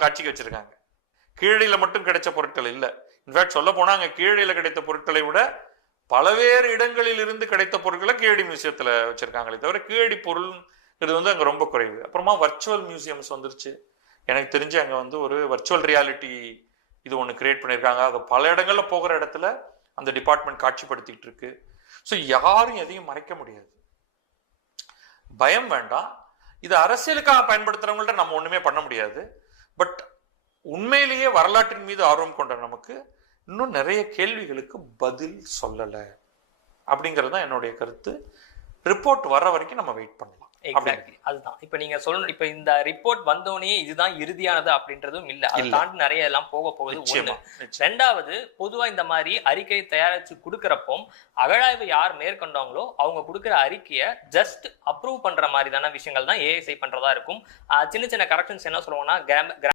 காட்சிக்கு வச்சிருக்காங்க. கீழடியில மட்டும் கிடைச்ச பொருட்கள் இல்ல. இன்ஃபேக்ட் சொல்ல போனா அங்க கீழடியில கிடைத்த பொருட்களை விட பலவேறு இடங்களில் இருந்து கிடைத்த பொருட்களை கீழடி மியூசியத்துல வச்சிருக்காங்களே தவிர கீழடி பொருள் அங்க ரொம்ப குறைவு. அப்புறமா வர்ச்சுவல் மியூசியம்ஸ் வந்துருச்சு. எனக்கு தெரிஞ்சு அங்க ஒரு வர்ச்சுவல் ரியாலிட்டி இது ஒன்று கிரியேட் பண்ணியிருக்காங்க. அது பல இடங்கள்ல போகிற இடத்துல அந்த டிபார்ட்மெண்ட் காட்சிப்படுத்திட்டு இருக்கு. ஸோ யாரும் எதையும் மறைக்க முடியாது. பயம் வேண்டாம். இது அரசியலுக்காக பயன்படுத்துறவங்கள்ட்ட நம்ம ஒண்ணுமே பண்ண முடியாது. பட் உண்மையிலேயே வரலாற்றின் மீது ஆர்வம் கொண்ட நமக்கு இன்னும் நிறைய கேள்விகளுக்கு பதில் சொல்லல அப்படிங்கிறது தான் என்னுடைய கருத்து. ரிப்போர்ட் வர்ற வரைக்கும் நம்ம வெயிட் பண்ணலாம். எக்ஸாக்ட்லி அதுதான். இப்ப நீங்க சொல்லணும், இப்ப இந்த ரிப்போர்ட் வந்தோடனே இதுதான் இறுதியானது அப்படின்றதும் இல்ல. அதை தாண்டி நிறைய எல்லாம் போக போகுது. ஒண்ணு. ரெண்டாவது, பொதுவா இந்த மாதிரி அறிக்கை தயாரிச்சு கொடுக்கறப்போ அகழாய்வு யார் மேற்கொண்டவங்களோ அவங்க கொடுக்குற அறிக்கையை ஜஸ்ட் அப்ரூவ் பண்ற மாதிரிதான விஷயங்கள் தான் ஏஎஸ்ஐ பண்றதா இருக்கும். சின்ன சின்ன கரெக்ஷன்ஸ் என்ன சொல்லுவாங்கன்னா